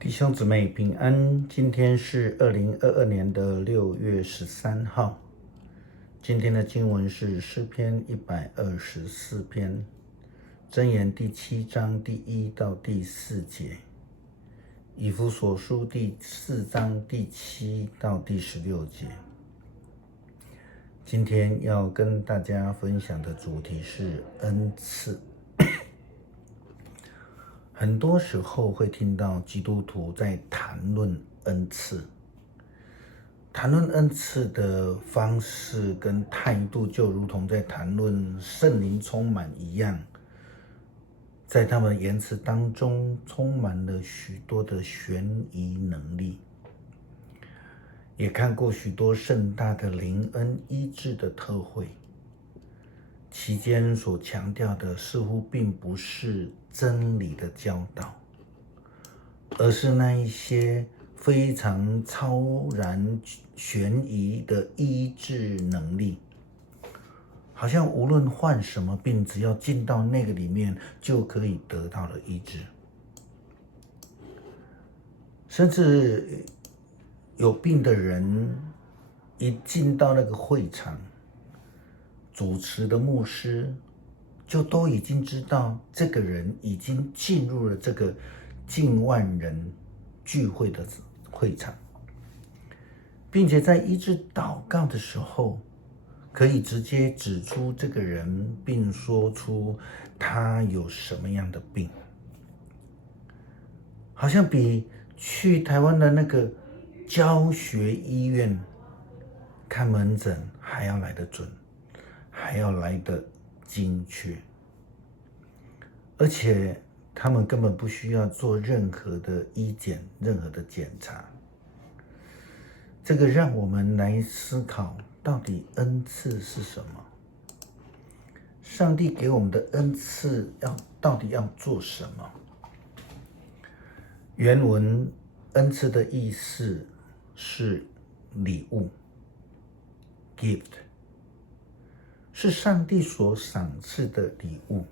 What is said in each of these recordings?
弟兄姊妹平安，今天是2022年的6月13号。今天的经文是诗篇124篇，箴言第7章第1到第4节，以弗所书第4章第7到第16节。今天要跟大家分享的主题是恩赐。很多时候会听到基督徒在谈论恩赐，谈论恩赐的方式跟态度就如同在谈论圣灵充满一样，在他们言辞当中充满了许多的悬疑能力。也看过许多盛大的灵恩医治的特会，期间所强调的似乎并不是真理的教导，而是那一些非常超然悬疑的医治能力，好像无论患什么病，只要进到那个里面就可以得到了医治。甚至有病的人一进到那个会场，主持的牧师就都已经知道这个人已经进入了这个近万人聚会的会场，并且在医治祷告的时候，可以直接指出这个人，并说出他有什么样的病，好像比去台湾的那个教学医院看门诊还要来得准，还要来得精确，而且他们根本不需要做任何的医检，任何的检查。这个让我们来思考，到底恩赐是什么？上帝给我们的恩赐到底要做什么？原文恩赐的意思是礼物 gift， 是上帝所赏赐的礼物。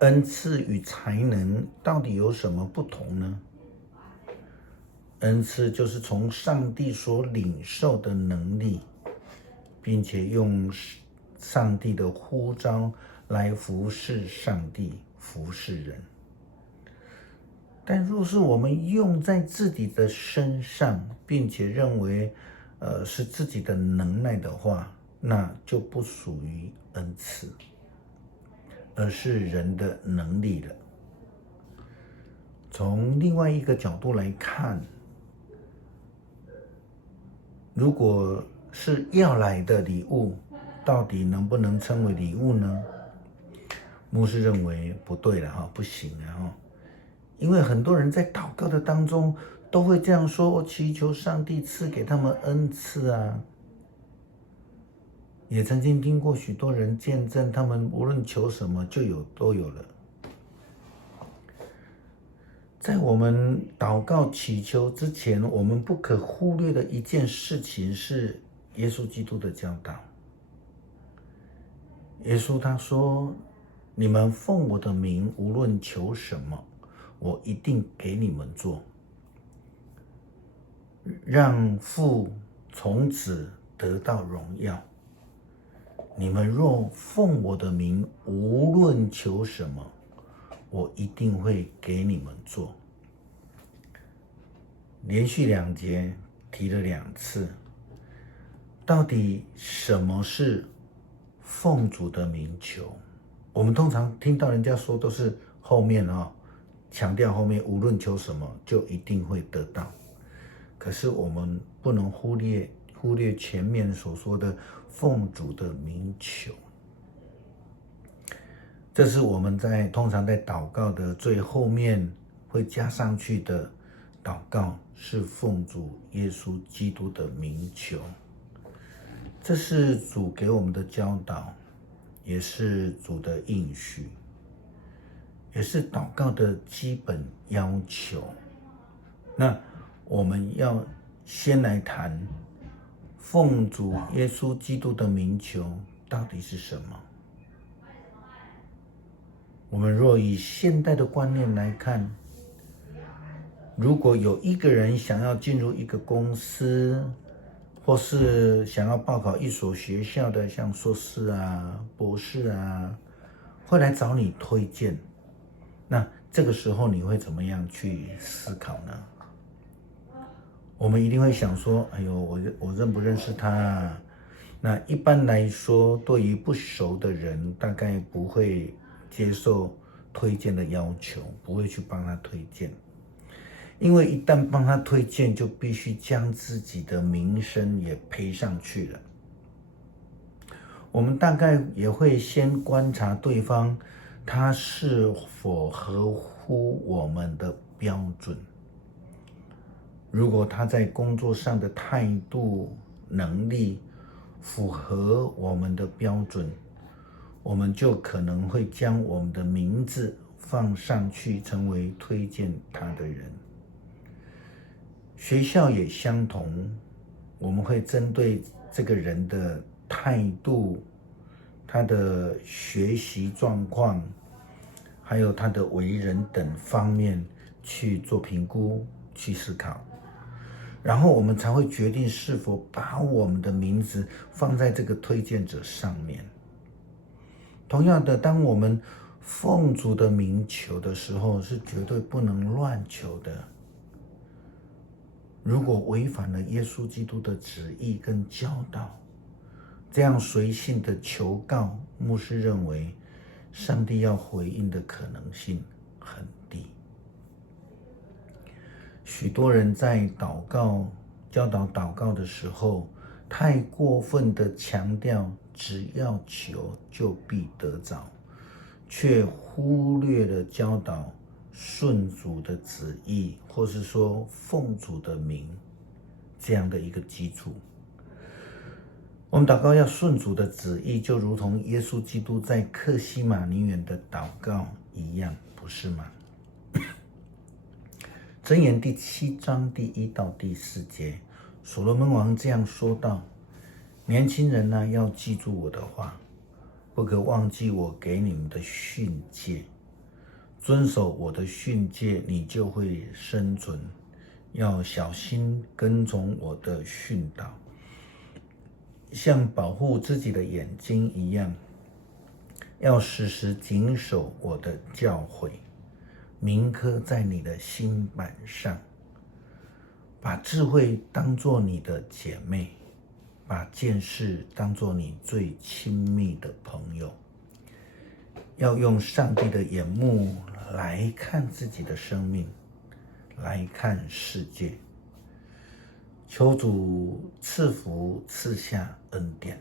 恩赐与才能到底有什么不同呢？恩赐就是从上帝所领受的能力，并且用上帝的呼召来服侍上帝，服侍人。但若是我们用在自己的身上，并且认为是自己的能耐的话，那就不属于恩赐，而是人的能力了。从另外一个角度来看，如果是要来的礼物，到底能不能称为礼物呢？牧师认为不对了，不行了。因为很多人在祷告的当中都会这样说，我祈求上帝赐给他们恩赐啊。也曾经听过许多人见证，他们无论求什么都有了。在我们祷告祈求之前，我们不可忽略的一件事情是耶稣基督的教导。耶稣他说，你们奉我的名无论求什么，我一定给你们做，让父从此得到荣耀。你们若奉我的名无论求什么，我一定会给你们做。连续2节提了2次，到底什么是奉主的名求？我们通常听到人家说都是后面强调后面无论求什么就一定会得到，可是我们不能忽略前面所说的奉主的名求。这是我们通常在祷告的最后面会加上去的祷告，是奉主耶稣基督的名求。这是主给我们的教导，也是主的应许，也是祷告的基本要求。那我们要先来谈奉主耶稣基督的名求到底是什么？我们若以现代的观念来看，如果有一个人想要进入一个公司，或是想要报考一所学校的，像硕士啊、博士啊，会来找你推荐，那这个时候你会怎么样去思考呢？我们一定会想说，哎呦，我认不认识他啊？那一般来说，对于不熟的人，大概不会接受推荐的要求，不会去帮他推荐，因为一旦帮他推荐，就必须将自己的名声也赔上去了。我们大概也会先观察对方，他是否合乎我们的标准。如果他在工作上的态度、能力符合我们的标准，我们就可能会将我们的名字放上去，成为推荐他的人。学校也相同，我们会针对这个人的态度、他的学习状况，还有他的为人等方面去做评估、去思考。然后我们才会决定是否把我们的名字放在这个推荐者上面。同样的，当我们奉主的名求的时候，是绝对不能乱求的。如果违反了耶稣基督的旨意跟教导，这样随性的求告，牧师认为上帝要回应的可能性很低。许多人在教导祷告的时候，太过分的强调只要求就必得着，却忽略了教导顺主的旨意，或是说奉主的名这样的一个基础。我们祷告要顺主的旨意，就如同耶稣基督在客西马尼园的祷告一样，不是吗？箴言第7章第1到第4节，所罗门王这样说道：年轻人呢，要记住我的话，不可忘记我给你们的训诫，遵守我的训诫，你就会生存。要小心跟从我的训导，像保护自己的眼睛一样，要时时谨守我的教诲，铭刻在你的心板上。把智慧当作你的姐妹，把见识当作你最亲密的朋友。要用上帝的眼目来看自己的生命，来看世界。求主赐福赐下恩典，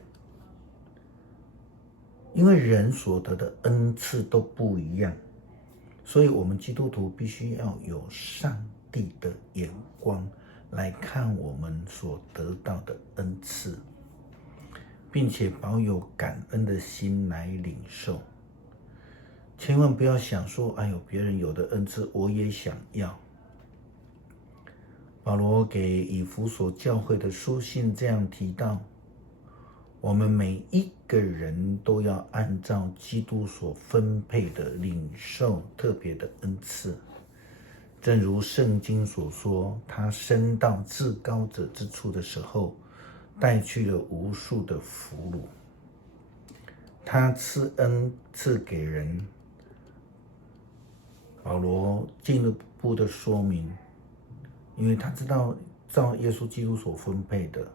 因为人所得的恩赐都不一样，所以我们基督徒必须要有上帝的眼光来看我们所得到的恩赐，并且保有感恩的心来领受。千万不要想说，哎呦，别人有的恩赐我也想要。保罗给以弗所教会的书信这样提到，我们每一个人都要按照基督所分配的领受特别的恩赐，正如圣经所说，他升到至高者之处的时候，带去了无数的俘虏。他赐恩赐给人，保罗进一步的说明，因为他知道照耶稣基督所分配的，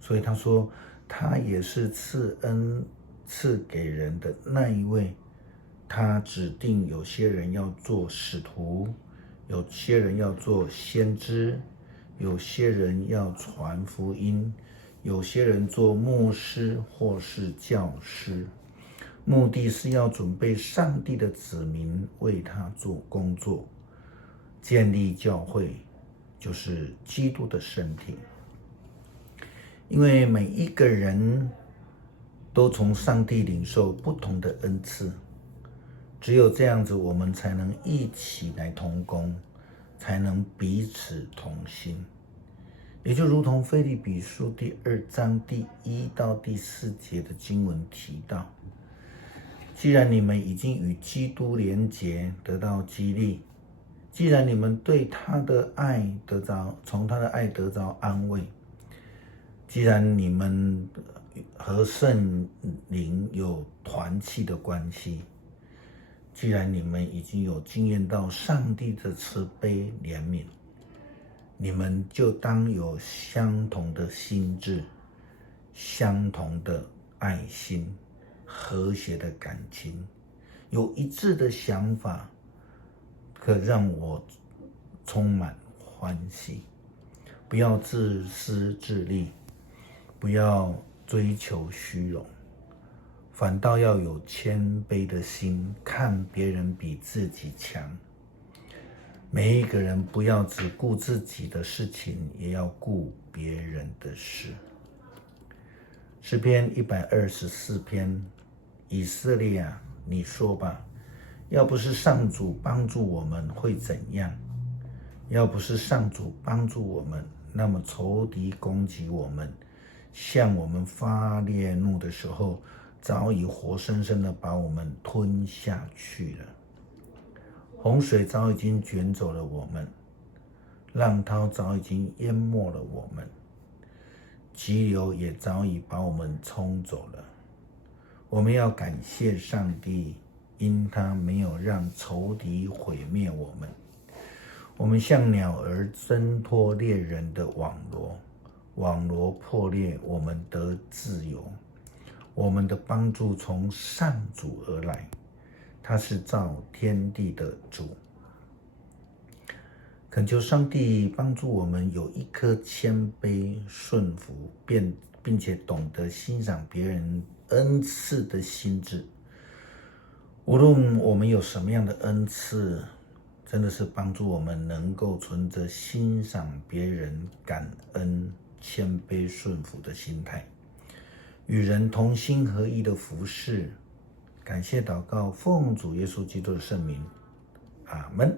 所以他说他也是赐恩赐给人的那一位。他指定有些人要做使徒，有些人要做先知，有些人要传福音，有些人做牧师或是教师，目的是要准备上帝的子民为他做工作，建立教会，就是基督的身体。因为每一个人都从上帝领受不同的恩赐，只有这样子，我们才能一起来同工，才能彼此同心。也就如同腓立比书第2章第1到第4节的经文提到，既然你们已经与基督连结，得到激励，既然你们对他的爱从他的爱得着安慰，既然你们和圣灵有团契的关系，既然你们已经有经验到上帝的慈悲怜悯，你们就当有相同的心智，相同的爱心，和谐的感情，有一致的想法，可让我充满欢喜。不要自私自利，不要追求虚荣，反倒要有谦卑的心，看别人比自己强。每一个人不要只顾自己的事情，也要顾别人的事。诗篇124篇，以色列啊，你说吧，要不是上主帮助我们，会怎样？要不是上主帮助我们，那么仇敌攻击我们，向我们发烈怒的时候，早已活生生的把我们吞下去了。洪水早已经卷走了我们，浪涛早已经淹没了我们，急流也早已把我们冲走了。我们要感谢上帝，因他没有让仇敌毁灭我们。我们像鸟儿挣脱猎人的网罗，网罗破裂，我们得自由。我们的帮助从上主而来，他是造天地的主。恳求上帝帮助我们有一颗谦卑顺服，并且懂得欣赏别人恩赐的心智。无论我们有什么样的恩赐，真的是帮助我们能够存着欣赏别人、感恩、谦卑顺服的心态，与人同心合一的服事。感谢祷告，奉主耶稣基督的圣名，阿们。